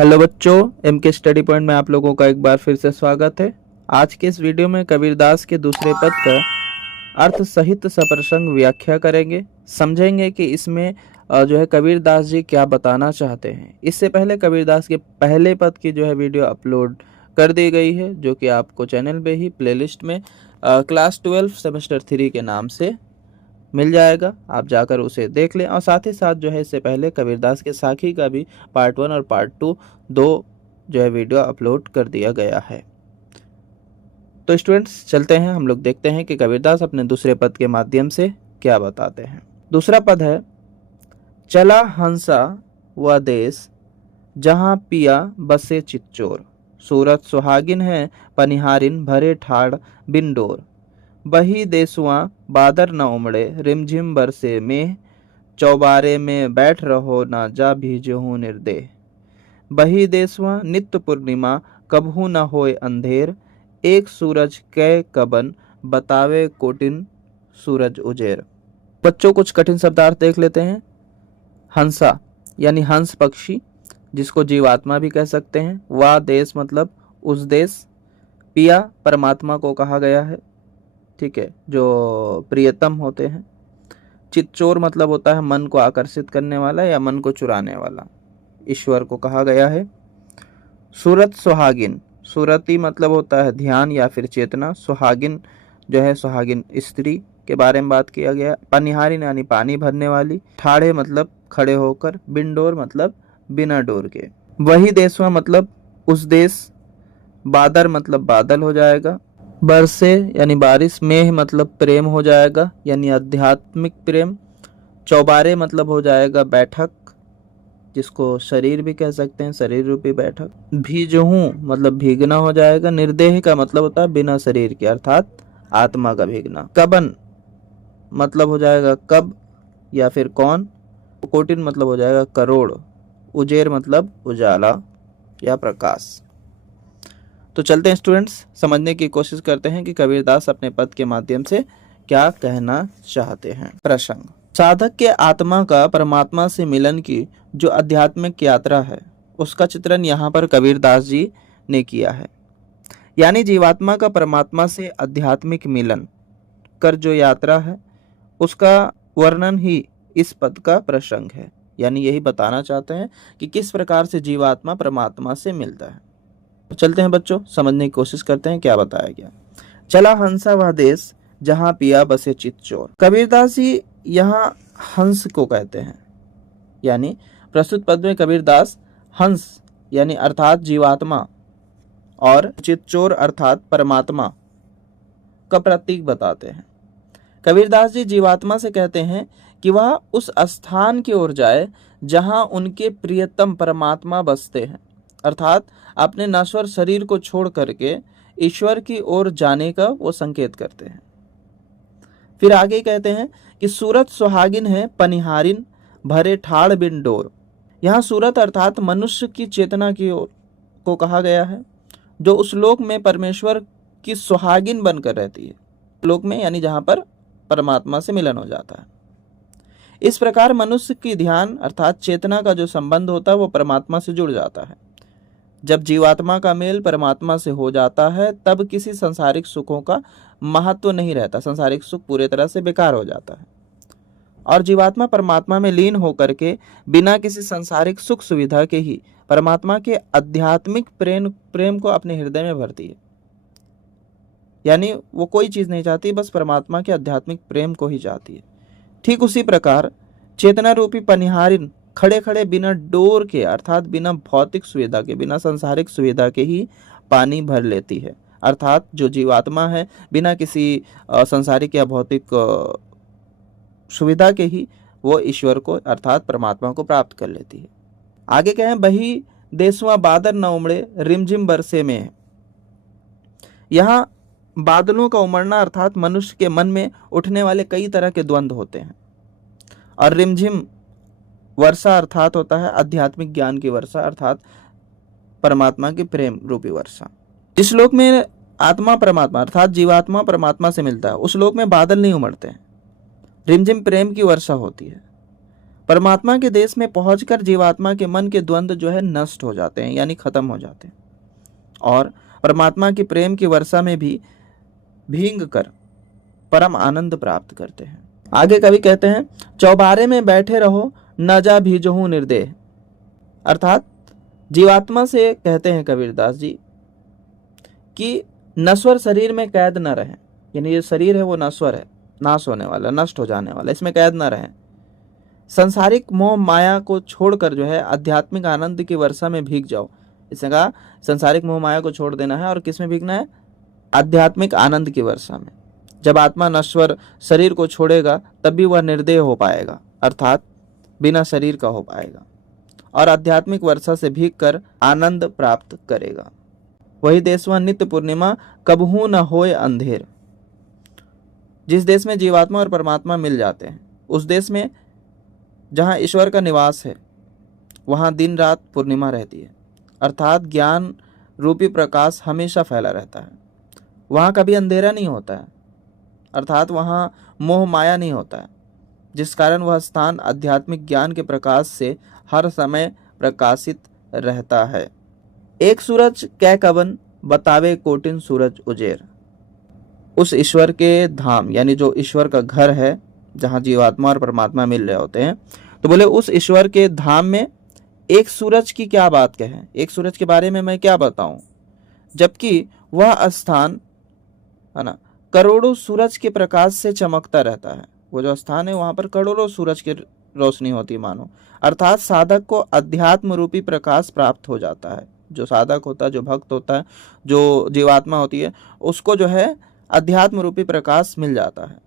Hello बच्चों, M के study point में आप लोगों का एक बार फिर से स्वागत है। आज के इस वीडियो में कबीरदास के दूसरे पद का अर्थ सहित सप्रसंग व्याख्या करेंगे, समझेंगे कि इसमें जो है कबीरदास जी क्या बताना चाहते हैं। इससे पहले कबीरदास के पहले पद की जो है वीडियो अपलोड कर दी गई है, जो कि आपको चैनल पे ही प्लेलिस्ट में क्लास 12 सेमेस्टर 3 के नाम से मिल जाएगा। आप जाकर उसे देख लें। और साथ ही साथ जो है इससे पहले कबीरदास के साखी का भी पार्ट 1 और पार्ट 2 दो जो है वीडियो अपलोड कर दिया गया है। तो स्टूडेंट्स चलते हैं, हम लोग देखते हैं कि कबीरदास अपने दूसरे पद के माध्यम से क्या बताते हैं। दूसरा पद है, चला हंसा वह देश जहाँ पिया बसे चिच्चोर, सूरत सुहागिन है पनिहारिन भरे ठाड़ बिंडोर, बही देसुआ बादर न उमड़े रिमझिम बरसे में, चौबारे में बैठ रहो ना जा भीजहूँ निर्देह, बही देसुआ नित्य पूर्णिमा कबहू न होए अंधेर, एक सूरज कै कबन बतावे कोटिन सूरज उजेर। बच्चों कुछ कठिन शब्दार्थ देख लेते हैं। हंसा यानी हंस पक्षी, जिसको जीवात्मा भी कह सकते हैं। वा देश मतलब उस देश। पिया परमात्मा को कहा गया है, ठीक है, जो प्रियतम होते हैं। चित्चोर मतलब होता है मन को आकर्षित करने वाला या मन को चुराने वाला, ईश्वर को कहा गया है। सूरत सुहागिन, सूरती मतलब होता है ध्यान या फिर चेतना। सुहागिन जो है सुहागिन स्त्री के बारे में बात किया गया। पनिहारिन यानी पानी भरने वाली। ठाड़े मतलब खड़े होकर। बिंडोर मतलब बिना डोर के। वही देशवा मतलब उस देश। बादर मतलब बादल हो जाएगा। बरसे यानी बारिश। मेह मतलब प्रेम हो जाएगा यानी आध्यात्मिक प्रेम। चौबारे मतलब हो जाएगा बैठक, जिसको शरीर भी कह सकते हैं, शरीर रूपी बैठक। भीजहूं मतलब भीगना हो जाएगा। निर्देह का मतलब होता है बिना शरीर के, अर्थात आत्मा का भीगना। कबन मतलब हो जाएगा कब या फिर कौन। कोटिन मतलब हो जाएगा करोड़। उजेर मतलब उजाला या प्रकाश। तो चलते हैं स्टूडेंट्स, समझने की कोशिश करते हैं कि कबीरदास अपने पद के माध्यम से क्या कहना चाहते हैं। प्रसंग, साधक के आत्मा का परमात्मा से मिलन की जो आध्यात्मिक यात्रा है, उसका चित्रण यहाँ पर कबीरदास जी ने किया है। यानी जीवात्मा का परमात्मा से आध्यात्मिक मिलन कर जो यात्रा है, उसका वर्णन ही इस पद का प्रसंग है। यानी यही बताना चाहते हैं कि किस प्रकार से जीवात्मा परमात्मा से मिलता है। तो चलते हैं बच्चों, समझने की कोशिश करते हैं क्या बताया गया। चला हंसा वह देश जहां पिया बसे चित्चोर। कबीरदास जी यहाँ हंस को कहते हैं। यानी प्रस्तुत पद में कबीरदास हंस यानी अर्थात जीवात्मा और चित्चोर अर्थात परमात्मा का प्रतीक बताते हैं। कबीरदास जी जीवात्मा से कहते हैं कि वह उस स्थान की ओर जाए जहां उनके प्रियतम परमात्मा बसते हैं, अर्थात अपने नश्वर शरीर को छोड़ करके ईश्वर की ओर जाने का वो संकेत करते हैं। फिर आगे कहते हैं कि सूरत सुहागिन है पनिहारिन भरे ठाड़ बिन डोर। यहाँ सूरत अर्थात मनुष्य की चेतना की ओर को कहा गया है, जो उस लोक में परमेश्वर की सुहागिन बनकर रहती है। लोक में यानी जहां पर परमात्मा से मिलन हो जाता है। इस प्रकार मनुष्य की ध्यान अर्थात चेतना का जो संबंध होता है वो परमात्मा से जुड़ जाता है। जब जीवात्मा का मेल परमात्मा से हो जाता है, तब किसी सांसारिक सुखों का महत्व नहीं रहता। सांसारिक सुख पूरे तरह से बेकार हो जाता है और जीवात्मा परमात्मा में लीन होकर के बिना किसी सांसारिक सुख सुविधा के ही परमात्मा के आध्यात्मिक प्रेम को अपने हृदय में भरती है। यानी वो कोई चीज नहीं चाहती, बस परमात्मा के आध्यात्मिक प्रेम को ही चाहती है। ठीक उसी प्रकार चेतना रूपी पनिहारिन खड़े खड़े बिना डोर के अर्थात बिना भौतिक सुविधा के, बिना सांसारिक सुविधा के ही पानी भर लेती है। अर्थात जो जीवात्मा है बिना किसी सांसारिक या भौतिक सुविधा के ही वो ईश्वर को अर्थात परमात्मा को प्राप्त कर लेती है। आगे क्या है, बही देसवा बादर न उमड़े रिमझिम बरसे में। यहाँ बादलों का उमड़ना अर्थात मनुष्य के मन में उठने वाले कई तरह के द्वंद्व होते हैं। और रिमझिम वर्षा अर्थात होता है आध्यात्मिक ज्ञान की वर्षा, अर्थात परमात्मा की प्रेम रूपी वर्षा। जिस लोक में आत्मा परमात्मा अर्थात जीवात्मा परमात्मा से मिलता है, उस लोक में बादल नहीं उमड़ते हैं, रिमझिम प्रेम की वर्षा होती है। परमात्मा के देश में पहुंचकर जीवात्मा के मन के द्वंद्व जो है नष्ट हो जाते हैं, यानी खत्म हो जाते हैं, और परमात्मा की प्रेम की वर्षा में भी भींग कर परम आनंद प्राप्त करते हैं। आगे कवि कहते हैं, चौबारे में बैठे रहो न जा भीजहूं निर्देह। अर्थात जीवात्मा से कहते हैं कबीरदास जी कि नश्वर शरीर में कैद न रहें, यानी ये शरीर है वो नश्वर है, नाश होने वाला, नष्ट हो जाने वाला, इसमें कैद न रहें। संसारिक मोह माया को छोड़कर जो है आध्यात्मिक आनंद की वर्षा में भीग जाओ। इसने कहा संसारिक मोह माया को छोड़ देना है और किस में भीगना है? आध्यात्मिक आनंद की वर्षा में। जब आत्मा नश्वर शरीर को छोड़ेगा तब भी वह निर्देह हो पाएगा, अर्थात बिना शरीर का हो पाएगा, और आध्यात्मिक वर्षा से भीग कर आनंद प्राप्त करेगा। वही देश वह नित्य पूर्णिमा कबहू न होए अंधेर। जिस देश में जीवात्मा और परमात्मा मिल जाते हैं, उस देश में जहाँ ईश्वर का निवास है वहाँ दिन रात पूर्णिमा रहती है, अर्थात ज्ञान रूपी प्रकाश हमेशा फैला रहता है। वहाँ कभी अंधेरा नहीं होता है, अर्थात वहाँ मोह माया नहीं होता है, जिस कारण वह स्थान आध्यात्मिक ज्ञान के प्रकाश से हर समय प्रकाशित रहता है। एक सूरज कै कवन बतावे कोटिन सूरज उजेर। उस ईश्वर के धाम, यानी जो ईश्वर का घर है जहाँ जीवात्मा और परमात्मा मिल रहे होते हैं, तो बोले उस ईश्वर के धाम में एक सूरज की क्या बात कहें, एक सूरज के बारे में मैं क्या बताऊं, जबकि वह स्थान है ना करोड़ों सूरज के प्रकाश से चमकता रहता है। वो जो स्थान है वहां पर करोड़ों सूरज की रोशनी होती है मानो, अर्थात साधक को अध्यात्म रूपी प्रकाश प्राप्त हो जाता है। जो साधक होता है, जो भक्त होता है, जो जीवात्मा होती है, उसको जो है अध्यात्म रूपी प्रकाश मिल जाता है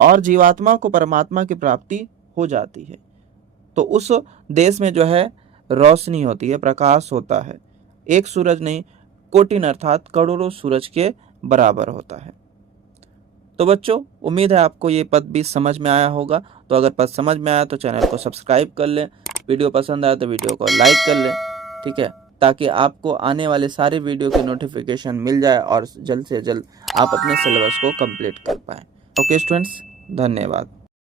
और जीवात्मा को परमात्मा की प्राप्ति हो जाती है। तो उस देश में जो है रोशनी होती है, प्रकाश होता है। एक सूरज नहीं, कोटिन अर्थात करोड़ों सूरज के बराबर होता है। तो बच्चों, उम्मीद है आपको ये पद भी समझ में आया होगा। तो अगर पद समझ में आया तो चैनल को सब्सक्राइब कर लें, वीडियो पसंद आया तो वीडियो को लाइक कर लें, ठीक है, ताकि आपको आने वाले सारे वीडियो के नोटिफिकेशन मिल जाए और जल्द से जल्द आप अपने सिलेबस को कंप्लीट कर पाएँ। ओके स्टूडेंट्स, धन्यवाद।